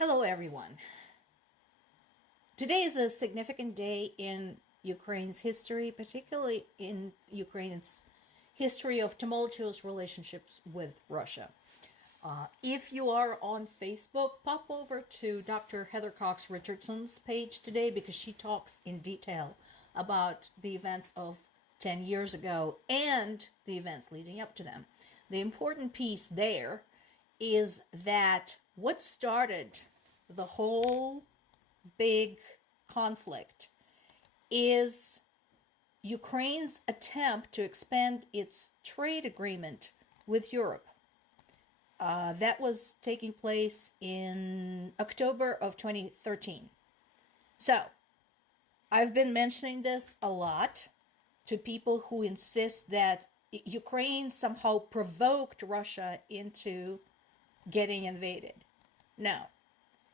Hello, everyone. Today is a significant day in Ukraine's history, particularly in Ukraine's history of tumultuous relationships with Russia. If you are on Facebook, pop over to Dr. Heather Cox Richardson's page today because she talks in detail about the events of 10 years ago and the events leading up to them. The important piece there is that what started the whole big conflict is Ukraine's attempt to expand its trade agreement with Europe. That was taking place in October of 2013. So, I've been mentioning this a lot to people who insist that Ukraine somehow provoked Russia into getting invaded. No.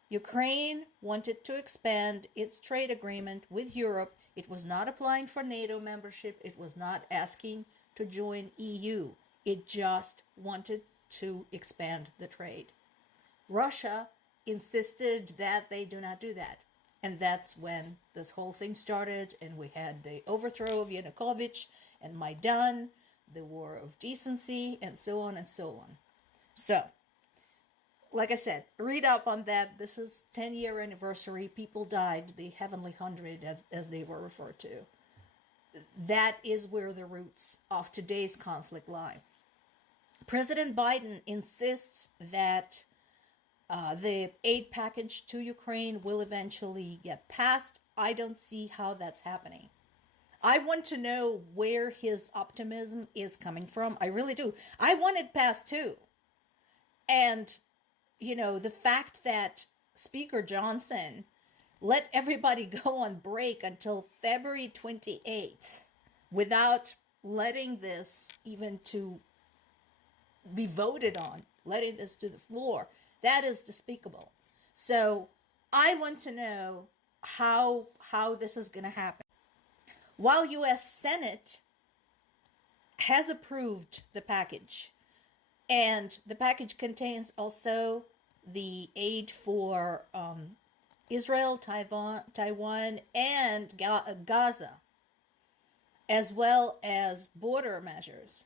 Ukraine wanted to expand its trade agreement with Europe. It was not applying for NATO membership. It was not asking to join EU. It just wanted to expand the trade. Russia insisted that they do not do that. And that's when this whole thing started, and we had the overthrow of Yanukovych and Maidan, the war of decency, and so on and so on. So, like I said, read up on that. This is 10-year anniversary. People died, the Heavenly Hundred, as they were referred to. That is where the roots of today's conflict lie. President Biden insists that the aid package to Ukraine will eventually get passed. I don't see how that's happening. I want to know where his optimism is coming from. I really do. I want it passed too. And, the fact that Speaker Johnson let everybody go on break until February 28th without letting this even to be voted on, letting this to the floor, that is despicable. So I want to know how this is going to happen. While U.S. Senate has approved the package, and the package contains also the aid for Israel, Taiwan, and Gaza, as well as border measures.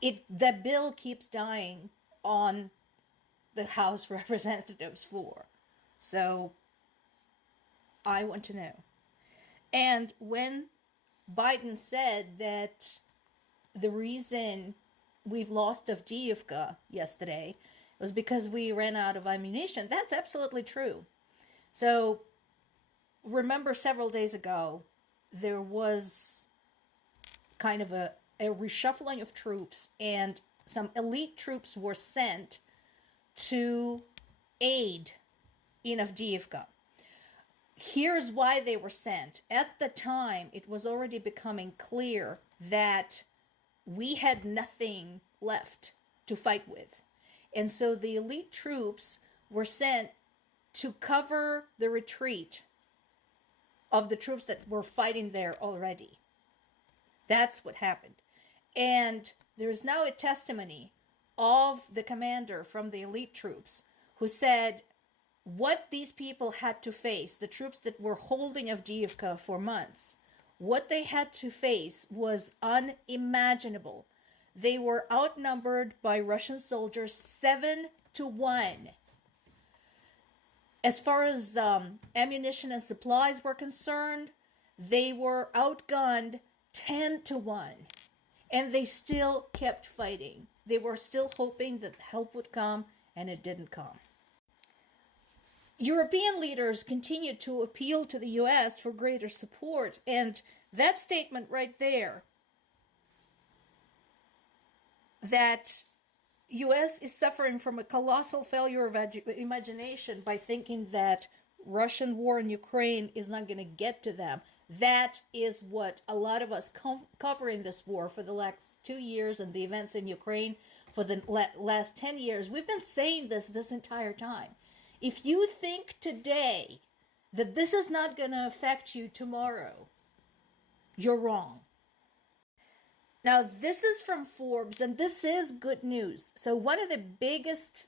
The bill keeps dying on the House Representatives floor. So I want to know. And when Biden said that the reason we've lost Avdiivka yesterday was because we ran out of ammunition, that's absolutely true. So remember several days ago, there was kind of a reshuffling of troops, and some elite troops were sent to aid in Avdiivka. Here's why they were sent. At the time, it was already becoming clear that we had nothing left to fight with. And so the elite troops were sent to cover the retreat of the troops that were fighting there already. That's what happened. And there's now a testimony of the commander from the elite troops who said what these people had to face, the troops that were holding Avdiivka for months, what they had to face was unimaginable. They were outnumbered by Russian soldiers 7-1. As far as ammunition and supplies were concerned, they were outgunned 10-1. And they still kept fighting. They were still hoping that help would come, and it didn't come. European leaders continued to appeal to the U.S. for greater support, and that statement right there, that U.S. is suffering from a colossal failure of imagination by thinking that Russian war in Ukraine is not going to get to them. That is what a lot of us covering this war for the last 2 years and the events in Ukraine for the last 10 years. We've been saying this entire time. If you think today that this is not going to affect you tomorrow, you're wrong. Now, this is from Forbes, and this is good news. So one of the biggest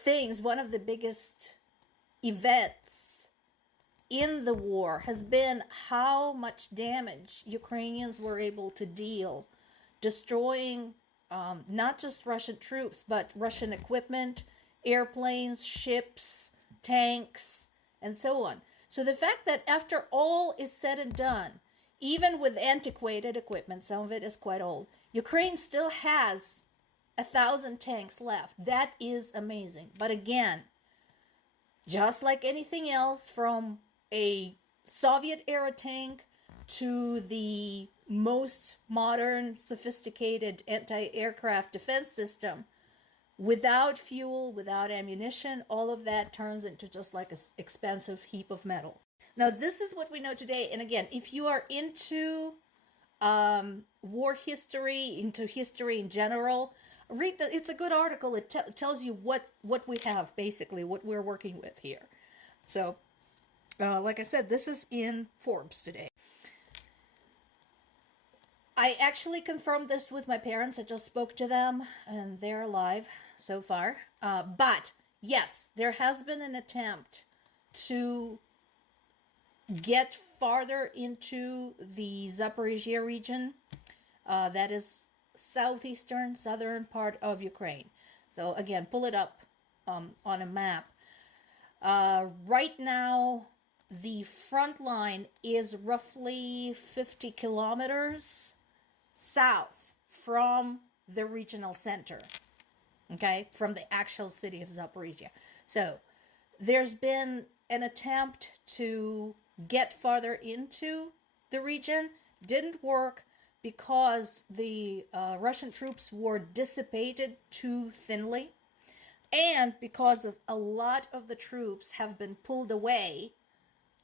things, one of the biggest events in the war has been how much damage Ukrainians were able to deal, destroying not just Russian troops, but Russian equipment, airplanes, ships, tanks, and so on. So the fact that after all is said and done, even with antiquated equipment, some of it is quite old, Ukraine still has 1,000 tanks left. That is amazing. But again, just like anything else, from a Soviet era tank to the most modern, sophisticated anti-aircraft defense system, without fuel, without ammunition, all of that turns into just like an expensive heap of metal. Now, this is what we know today. And again, if you are into war history, into history in general, read that. It's a good article. It tells you what we have, basically, what we're working with here. So, like I said, this is in Forbes today. I actually confirmed this with my parents. I just spoke to them, and they're alive so far. But, yes, there has been an attempt to get farther into the Zaporizhia region. That is southern part of Ukraine. So, again, pull it up on a map. Right now, the front line is roughly 50 kilometers south from the regional center, okay, from the actual city of Zaporizhia. So there's been an attempt to get farther into the region. Didn't work because the Russian troops were dissipated too thinly, and because of a lot of the troops have been pulled away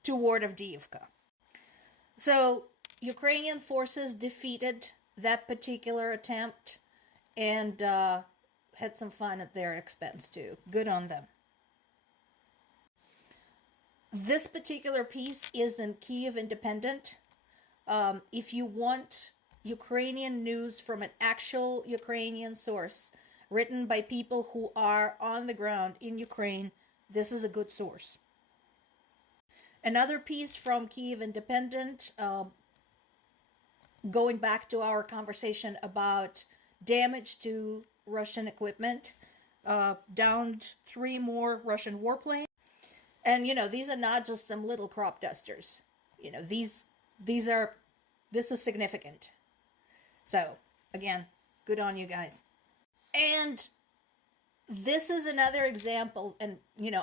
toward Avdiivka. So Ukrainian forces defeated that particular attempt and had some fun at their expense too. Good on them. This particular piece is in Kyiv Independent. If you want Ukrainian news from an actual Ukrainian source, written by people who are on the ground in Ukraine, this is a good source. Another piece from Kyiv Independent, going back to our conversation about damage to Russian equipment, downed 3 more Russian warplanes. And, these are not just some little crop dusters. This is significant. So, again, good on you guys. And this is another example, and,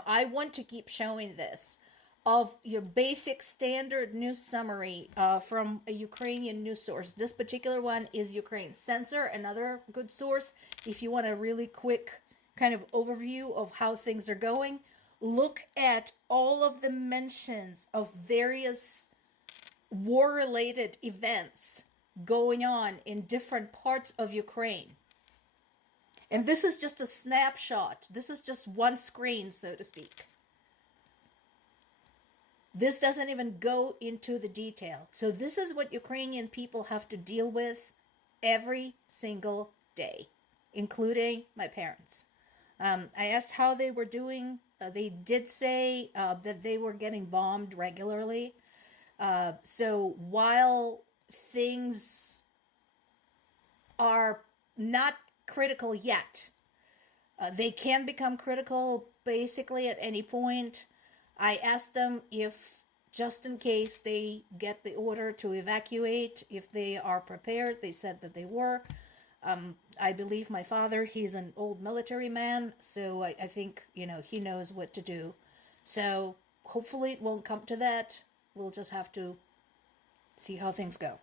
I want to keep showing this, of your basic standard news summary from a Ukrainian news source. This particular one is Ukraine Censor, another good source. If you want a really quick kind of overview of how things are going, look at all of the mentions of various war-related events going on in different parts of Ukraine. And this is just a snapshot. This is just one screen, so to speak. This doesn't even go into the detail. So this is what Ukrainian people have to deal with every single day, including my parents. I asked how they were doing. They did say that they were getting bombed regularly. So while things are not critical yet, they can become critical basically at any point. I asked them if, just in case they get the order to evacuate, if they are prepared. They said that they were. I believe my father, he's an old military man, so I think, he knows what to do. So hopefully it won't come to that. We'll just have to see how things go.